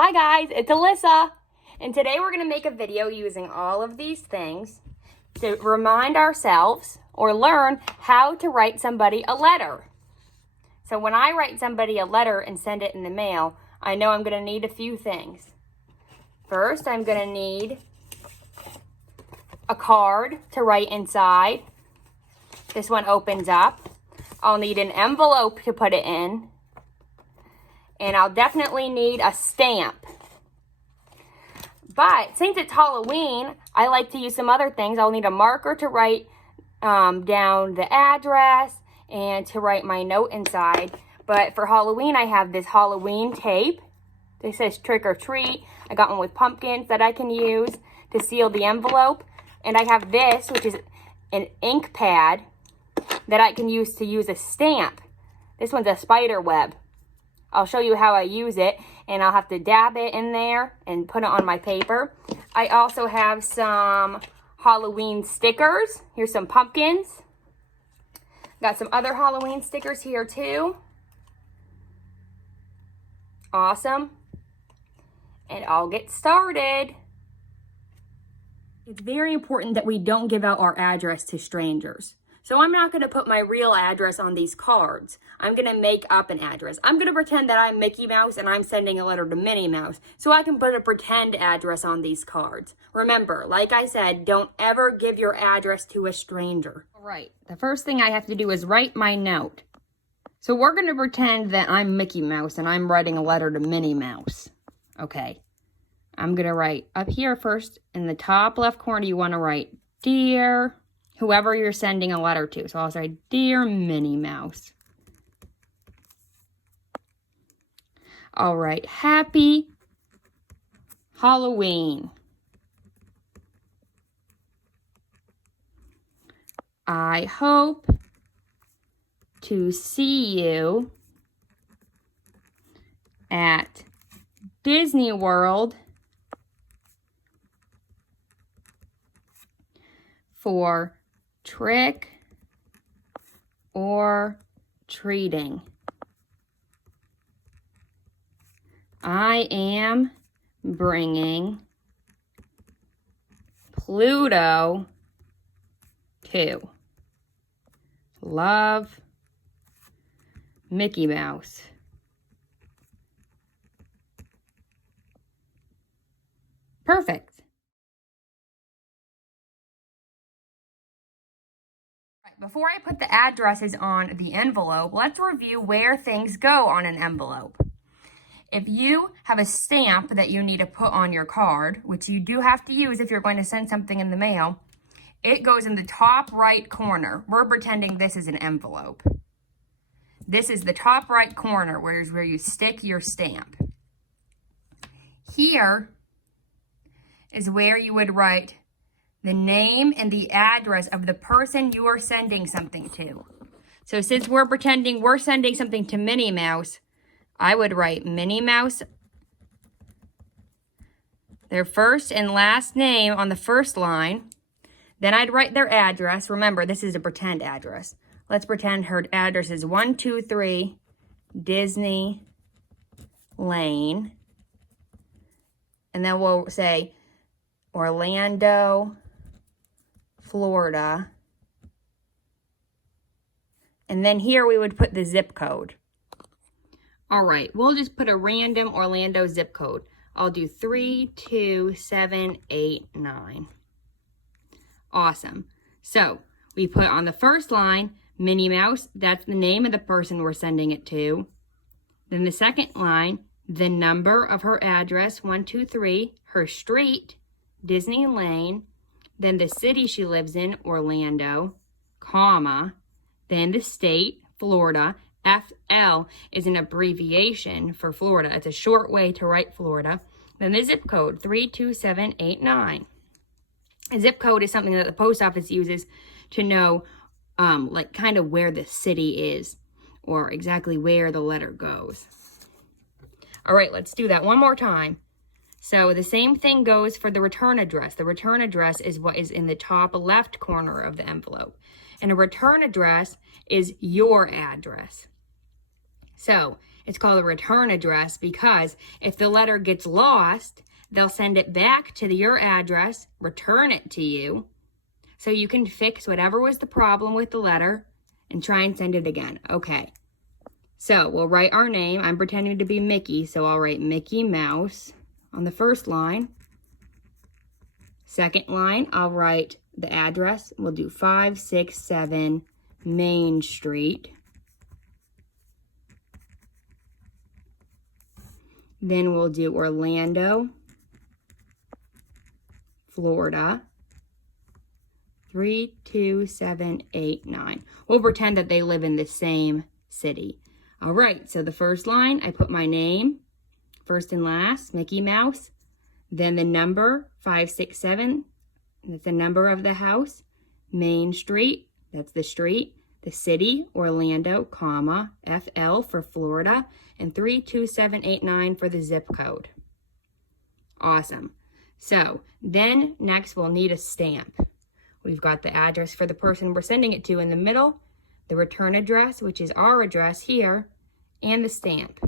Hi guys, it's Alyssa, and today we're going to make a video using all of these things to remind ourselves or learn how to write somebody a letter. So when I write somebody a letter and send it in the mail, I know I'm going to need a few things. First, I'm going to need a card to write inside. This one opens up. I'll need an envelope to put it in. And I'll definitely need a stamp. But since it's Halloween, I like to use some other things. I'll need a marker to write down the address and to write my note inside. But for Halloween, I have this Halloween tape. This says trick or treat. I got one with pumpkins that I can use to seal the envelope. And I have this, which is an ink pad that I can use a stamp. This one's a spider web. I'll show you how I use it, and I'll have to dab it in there and put it on my paper. I also have some Halloween stickers. Here's some pumpkins. Got some other Halloween stickers here too. Awesome. And I'll get started. It's very important that we don't give out our address to strangers. So I'm not going to put my real address on these cards. I'm going to make up an address. I'm going to pretend that I'm Mickey Mouse and I'm sending a letter to Minnie Mouse, so I can put a pretend address on these cards. Remember, like I said, don't ever give your address to a stranger. All right, the first thing I have to do is write my note. So we're going to pretend that I'm Mickey Mouse and I'm writing a letter to Minnie Mouse. Okay, I'm going to write up here first. In the top left corner, you want to write, Dear whoever you're sending a letter to. So I'll say, Dear Minnie Mouse. All right, Happy Halloween. I hope to see you at Disney World for trick or treating. I am bringing Pluto too. Love, Mickey Mouse. Perfect. Before I put the addresses on the envelope, let's review where things go on an envelope. If you have a stamp that you need to put on your card, which you do have to use if you're going to send something in the mail, it goes in the top right corner. We're pretending this is an envelope. This is the top right corner, where you stick your stamp. Here is where you would write the name and the address of the person you are sending something to. So since we're pretending we're sending something to Minnie Mouse, I would write Minnie Mouse, their first and last name on the first line. Then I'd write their address. Remember, this is a pretend address. Let's pretend her address is 123 Disney Lane. And then we'll say Orlando, Florida. And then here we would put the zip code. All right, we'll just put a random Orlando zip code. I'll do 32789. Awesome. So we put on the first line, Minnie Mouse, that's the name of the person we're sending it to. Then the second line, the number of her address, 123, her street, Disney Lane, then the city she lives in, Orlando, comma, then the state, Florida. FL is an abbreviation for Florida. It's a short way to write Florida. Then the zip code, 32789. A zip code is something that the post office uses to know, like, kind of where the city is or exactly where the letter goes. All right, let's do that one more time. So the same thing goes for the return address. The return address is what is in the top left corner of the envelope. And a return address is your address. So It's called a return address because if the letter gets lost, they'll send it back to your address, return it to you, so you can fix whatever was the problem with the letter and try and send it again. Okay, so we'll write our name. I'm pretending to be Mickey, so I'll write Mickey Mouse on the first line. Second line, I'll write the address. We'll do 567 Main Street. Then we'll do Orlando, Florida, 32789. We'll pretend that they live in the same city. All right, so the first line, I put my name, first and last, Mickey Mouse. Then the number, 567, that's the number of the house. Main Street, that's the street. The city, Orlando, comma, FL for Florida, and 32789 for the zip code. Awesome. So then next we'll need a stamp. We've got the address for the person we're sending it to in the middle, the return address, which is our address here, and the stamp.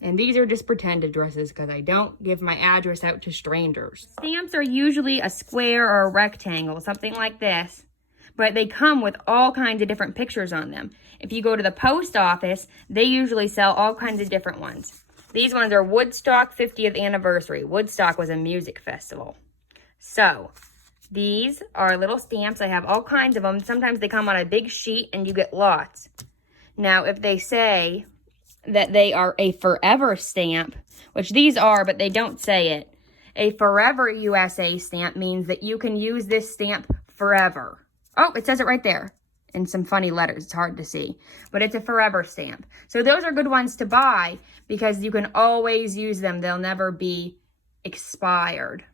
And these are just pretend addresses because I don't give my address out to strangers. Stamps are usually a square or a rectangle, something like this, but they come with all kinds of different pictures on them. If you go to the post office, they usually sell all kinds of different ones. These ones are Woodstock 50th anniversary. Woodstock was a music festival. So these are little stamps. I have all kinds of them. Sometimes they come on a big sheet and you get lots. Now, if they say that they are a forever stamp, which these are, but they don't say it. A Forever USA stamp means that you can use this stamp forever. Oh, it says it right there in some funny letters. It's hard to see, but it's a forever stamp. So those are good ones to buy because you can always use them. They'll never be expired.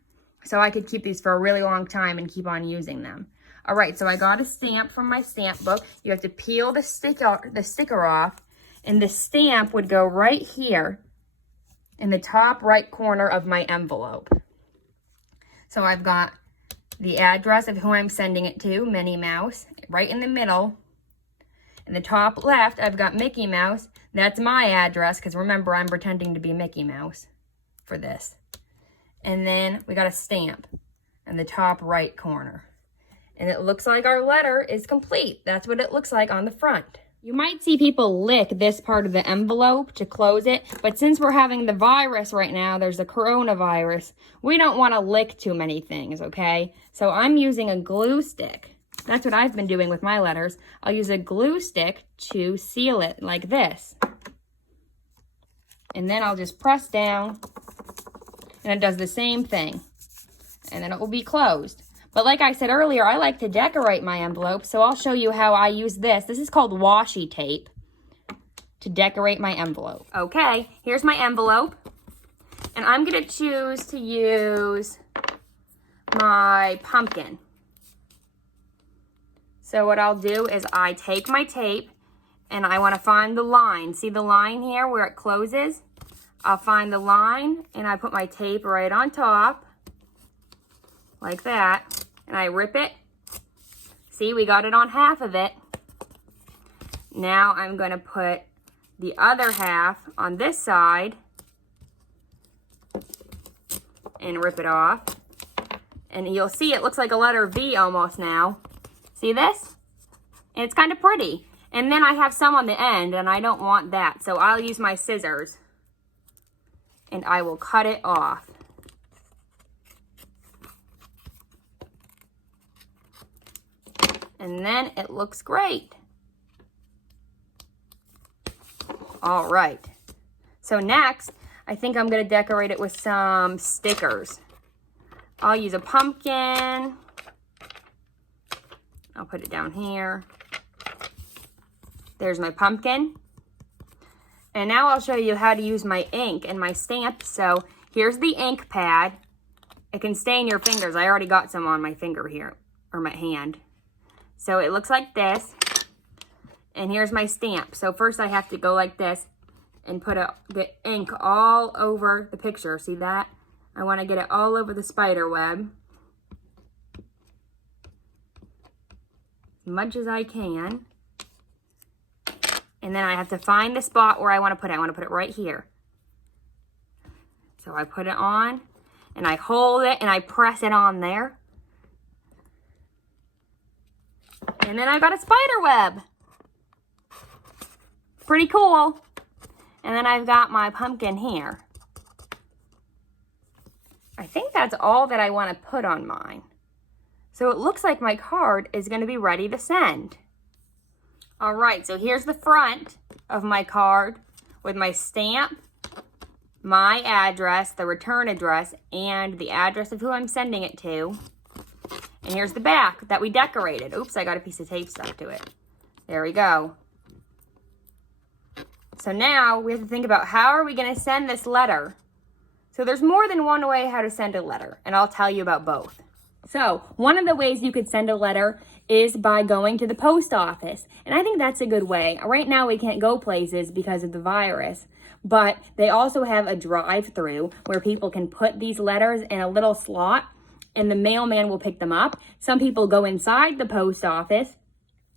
So I could keep these for a really long time and keep on using them. All right, so I got a stamp from my stamp book. You have to peel the sticker off, and the stamp would go right here in the top right corner of my envelope. So I've got the address of who I'm sending it to, Minnie Mouse, right in the middle. In the top left, I've got Mickey Mouse. That's my address, because remember, I'm pretending to be Mickey Mouse for this. And then we got a stamp in the top right corner. And it looks like our letter is complete. That's what it looks like on the front. You might see people lick this part of the envelope to close it, but since we're having the virus right now, there's the coronavirus, we don't want to lick too many things, okay? So I'm using a glue stick. That's what I've been doing with my letters. I'll use a glue stick to seal it like this. And then I'll just press down, and it does the same thing. And then it will be closed. But like I said earlier, I like to decorate my envelopes, so I'll show you how I use this. This is called washi tape to decorate my envelope. Okay, here's my envelope. And I'm going to choose to use my pumpkin. So what I'll do is I take my tape and I want to find the line. See the line here where it closes? I'll find the line and I put my tape right on top, like that. And I rip it. See, we got it on half of it. Now I'm going to put the other half on this side and rip it off. And you'll see it looks like a letter V almost now. See this? And it's kind of pretty. And then I have some on the end and I don't want that. So I'll use my scissors and I will cut it off. And then it looks great. All right. So next, I think I'm going to decorate it with some stickers. I'll use a pumpkin. I'll put it down here. There's my pumpkin. And now I'll show you how to use my ink and my stamp. So here's the ink pad. It can stain your fingers. I already got some on my finger here, or my hand. So it looks like this, and here's my stamp. So first I have to go like this and put the ink all over the picture. See that? I want to get it all over the spider web, as much as I can. And then I have to find the spot where I want to put it. I want to put it right here. So I put it on, and I hold it, and I press it on there. And then I got a spider web. Pretty cool. And then I've got my pumpkin here. I think that's all that I want to put on mine. So it looks like my card is going to be ready to send. All right, so here's the front of my card with my stamp, my address, the return address, and the address of who I'm sending it to. And here's the back that we decorated. Oops, I got a piece of tape stuck to it. There we go. So now we have to think about how are we going to send this letter. So there's more than one way how to send a letter, and I'll tell you about both. So one of the ways you could send a letter is by going to the post office. And I think that's a good way. Right now we can't go places because of the virus, but they also have a drive-through where people can put these letters in a little slot and the mailman will pick them up. Some people go inside the post office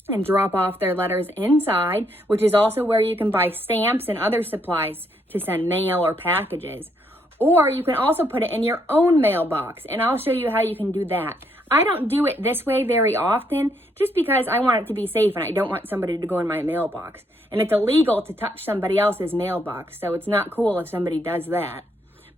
and drop off their letters inside, which is also where you can buy stamps and other supplies to send mail or packages. Or you can also put it in your own mailbox, and I'll show you how you can do that. I don't do it this way very often just because I want it to be safe and I don't want somebody to go in my mailbox. And it's illegal to touch somebody else's mailbox, so it's not cool if somebody does that.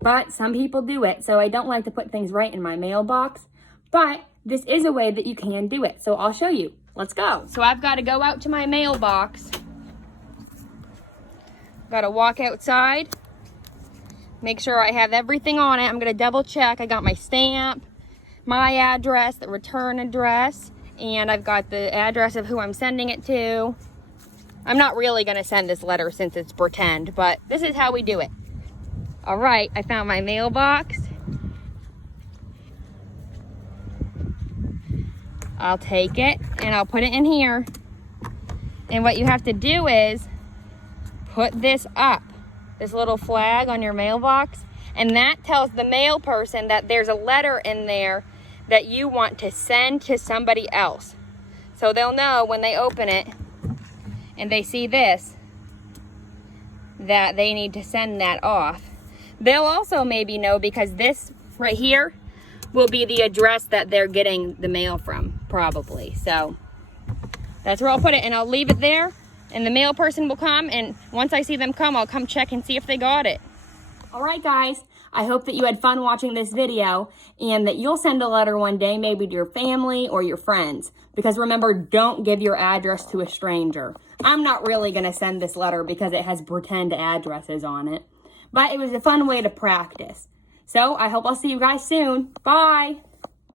But some people do it, so I don't like to put things right in my mailbox. But this is a way that you can do it, so I'll show you. Let's go. So I've got to go out to my mailbox. Got to walk outside. Make sure I have everything on it. I'm going to double check. I got my stamp, my address, the return address, and I've got the address of who I'm sending it to. I'm not really going to send this letter since it's pretend, but this is how we do it. All right, I found my mailbox. I'll take it and I'll put it in here. And what you have to do is put this up. This little flag on your mailbox, and that tells the mail person that there's a letter in there that you want to send to somebody else. So they'll know when they open it and they see this that they need to send that off. They'll also maybe know because this right here will be the address that they're getting the mail from, probably. So that's where I'll put it, and I'll leave it there. And the mail person will come, and once I see them come, I'll come check and see if they got it. All right, guys. I hope that you had fun watching this video and that you'll send a letter one day, maybe to your family or your friends. Because remember, don't give your address to a stranger. I'm not really going to send this letter because it has pretend addresses on it. But it was a fun way to practice. So I hope I'll see you guys soon. Bye.